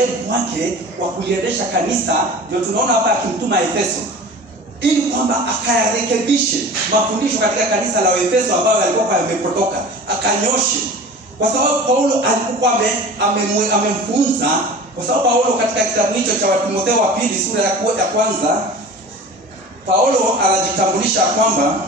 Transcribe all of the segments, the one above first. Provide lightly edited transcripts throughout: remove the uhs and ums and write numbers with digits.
uendelevu wake wa kuliendesha kanisa, ndio tunaona hapa akimtuma Efeso ili kwamba akayarekebishe mafundisho katika kanisa la Efeso ambayo yalikuwa yamepotoka, akanyoshe. Kwa sababu Paulo alikuwa amemfunza, kwa sababu Paulo katika kitabu hicho cha Timotheo wa pili sura ya kwanza, Paulo anajitambulisha kwamba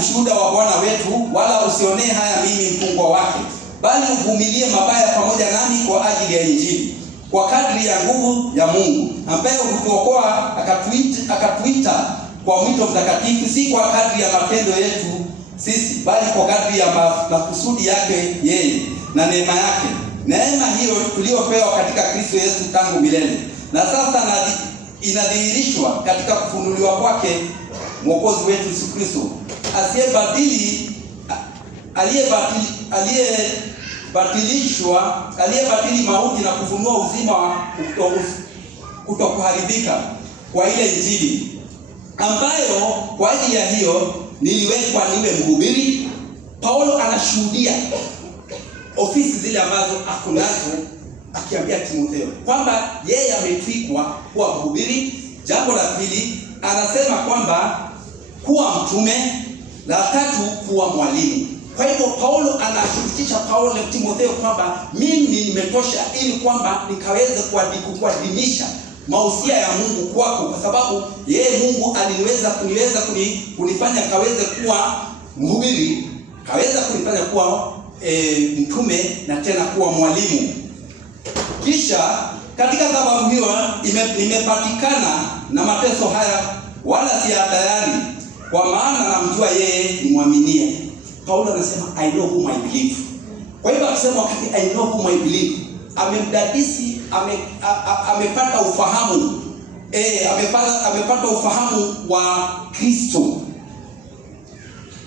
ushuhuda wa Bwana wetu, wala usionee haya mimi mfungwa wake, bali uvumilie mabaya pamoja nami kwa ajili ya Injili, kwa kadri ya nguvu ya Mungu ambaye hutuokoa akatuita kwa mwito mtakatifu, si kwa kadri ya matendo yetu sisi, bali kwa kadri ya makusudi yake yeye na neema yake. Neema hiyo tuliyopewa katika Kristo Yesu tangu milele, na sasa inadhihirishwa katika kufunuliwa kwake Mwokozi wetu Yesu Kristo, aliyebatili mauti na kufunua uzima wa kutokuharibika kwa ile Injili, ambayo kwa ajili ya hiyo niliwekwa niwe mhubiri. Paulo anashuhudia ofisi zile ambazo akunazo, akiambia Timotheo kwamba yeye ametwikwa kuwa mhubiri. Jambo la pili, anasema kwamba kuwa mtume, la tatu kuwa mwalimu. Kwa hivyo Paulo anashirikisha Timotheo kwamba mimi nimetosha ili kwamba nikaweze kuadhimisha mausia ya Mungu kwako, kwa sababu yeye Mungu kuniweza kunifanya kaweze kuwa mhubiri, kaweza kunifanya kuwa mtume na tena kuwa mwalimu. Kisha katika sababu hiyo nimepatikana na mateso haya, wala si tayari, kwa maana namjua yeye ni mwaminie. Paulo anasema I know whom I believe. Kwa hivyo akisema wakati I know whom I believe, amemdadisi, amepata ufahamu, amepata ufahamu wa Kristo.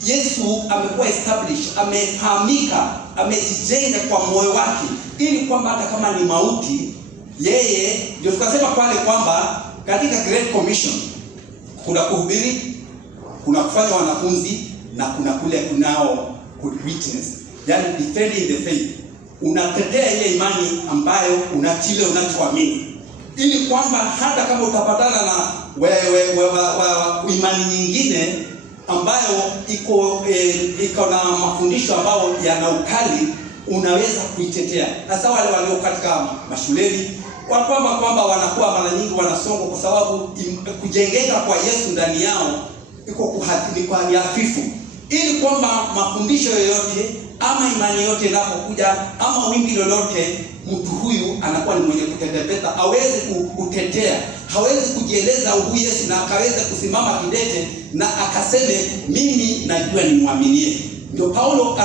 Yesu amekuwa established, amefahamika, amejijenga kwa moyo wake, ili kwamba hata kama ni mauti, yeye ndio tukasema pale kwamba katika Great Commission kuna kuhubiri, kuna kufanya wanafunzi, na kuna kule kunao witness, yani defending the faith. Unatetea ile imani ambayo unatile unachoamini, ili kwamba hata kama utapatana na imani nyingine ambayo iko na mafundisho ambayo yana ukali, unaweza kuitetea. Hasa wale walio katika mashuleni kwamba wanakuwa mara nyingi wanasongo, kwa sababu kujengeka kwa Yesu ndani yao iko kuhathiri kwa hafifu, ili kwamba mafundisho yoyote ama imani yote inapokuja ama wimbi lolote, mtu huyu anakuwa ni mwenye kutetea, hawezi kutetea, hawezi kujieleza huyu Yesu na akaweza kusimama kidete na akaseme mimi najua ni muaminie. Ndio Paulo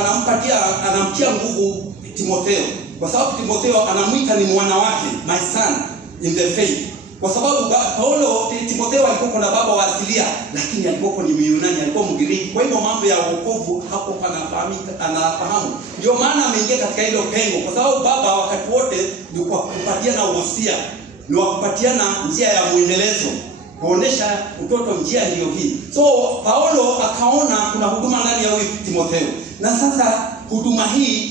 anamtia nguvu Timotheo, kwa sababu Timotheo anamuita ni mwana wake, my son in the faith. Kwa sababu Timotheo alikuwa na baba wa asilia, lakini alikuwa ni Myunani, alikuwa Mgiriki. Kwa hivyo mambo ya wokovu hapo anafahamu. Ndio maana ameingia katika hilo pengo, kwa sababu baba wakati wote ni kupatiana wosia, ni kupatiana njia ya muendelezo, kuonesha mtoto njia ndio hii. So Paulo akaona kuna huduma ndani ya huyu Timotheo, na sasa huduma hii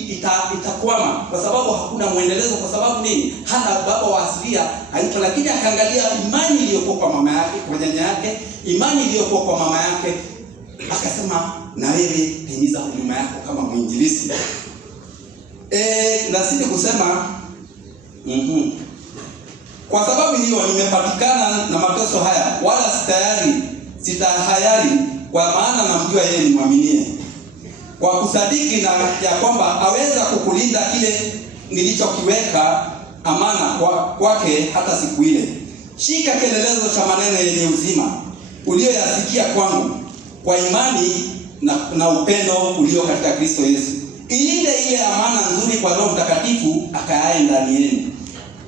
itakwama kwa sababu hakuna muendelezo. Kwa sababu nini? Hana baba wa asilia haito, lakini akaangalia imani iliyokuwa kwa mama yake, kwa nyanya yake, imani iliyokuwa kwa mama yake, akasema na wewe timiza huduma yako kama mwinjilisti. Na sisi kusema kwa sababu hiyo nimepatikana na mateso haya, wala sitahayari, kwa maana namjua yeye ni mwaminie, kwa kusadiki na ya kwamba aweza kukulinda kile nilichokiweka amana kwake hata siku ile. Shika kielelezo cha maneno yenye uzima ulioyasikia kwangu, kwa imani na upendo ulio katika Kristo Yesu. Ilinde ile amana nzuri kwa Roho Mtakatifu akaaye ndani yenu.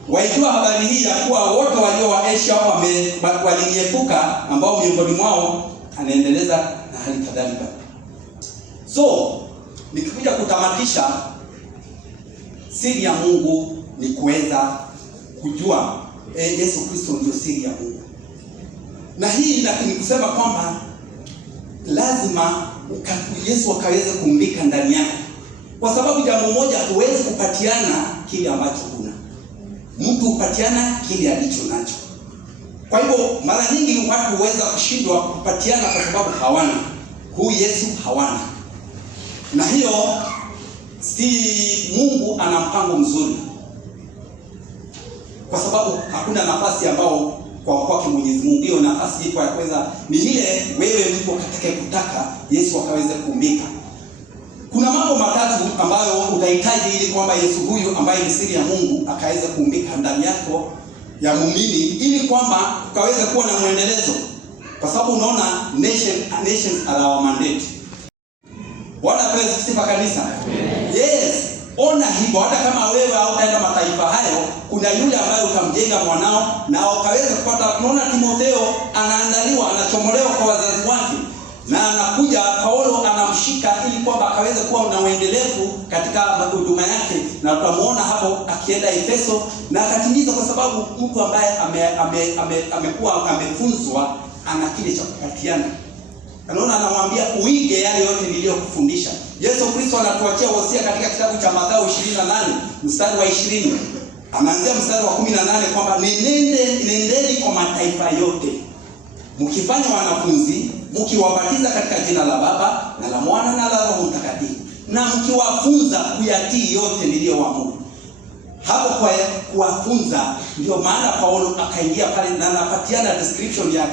Waijua habari hii ya kuwa wote walio wa Asia waliniepuka, ambao miongoni mwao anaendeleza na hali kadhalika. So, nikikuja kutamatisha, siri ya Mungu ni kuweza kujua Yesu Kristo ndio siri ya Mungu. Na hii ni kusema kwamba lazima Yesu akaweze kumbika ndani yako. Kwa sababu jambo moja, huwezi kupatiana kile ambacho huna. Mtu hupatiana kile alicho nacho. Kwa hivyo mara nyingi watu huweza kushindwa kupatiana kwa sababu hawana. Huyu Yesu hawana. Na hiyo si Mungu ana mpango mzuri. Kwa sababu hakuna nafasi ambao kwa Mwenyezi Mungu hiyo nafasi ipo ya kuweza, ni ile wewe mtu katika kutaka Yesu akaweze kuumbika. Kuna mambo matatu ambayo utahitaji ili kwamba Yesu huyu ambaye ni siri ya Mungu akaweze kuumbika ndani yako ya muumini, ili kwamba ukaweze kuwa na muendelezo. Kwa sababu unaona nations are our mandate. Bwana apewe sifa kanisa. Yes, ona hivyo hata kama wewe hautaenda mataifa hayo, kuna yule ambaye utamjenga mwanao na ukaweza kupata. Tunaona Timotheo anaandaliwa, anachomolewa kwa wazazi wake, na anakuja Paulo anamshika ili kwamba akaweze kuwa na uendelevu katika huduma yake, na tutamuona hapo akienda Efeso na akatimiza, kwa sababu mtu ambaye amekuwa amefunzwa ana kile cha kupatiana. Anaona, anamwambia uige yale yote niliyokufundisha. Yesu Kristo anatuachia wasia katika kitabu cha Mathayo 28 mstari wa 20. Anaanzia mstari wa 18 kwamba nendeni kwa mataifa yote, mkifanya wanafunzi, mkiwabatiza katika jina la Baba na la Mwana na la Roho Mtakatifu, na mkiwafunza kuyatii yote niliyowaamuru. Hapo kwa kuwafunza ndio maana Paulo akaingia pale na anapatiana description ya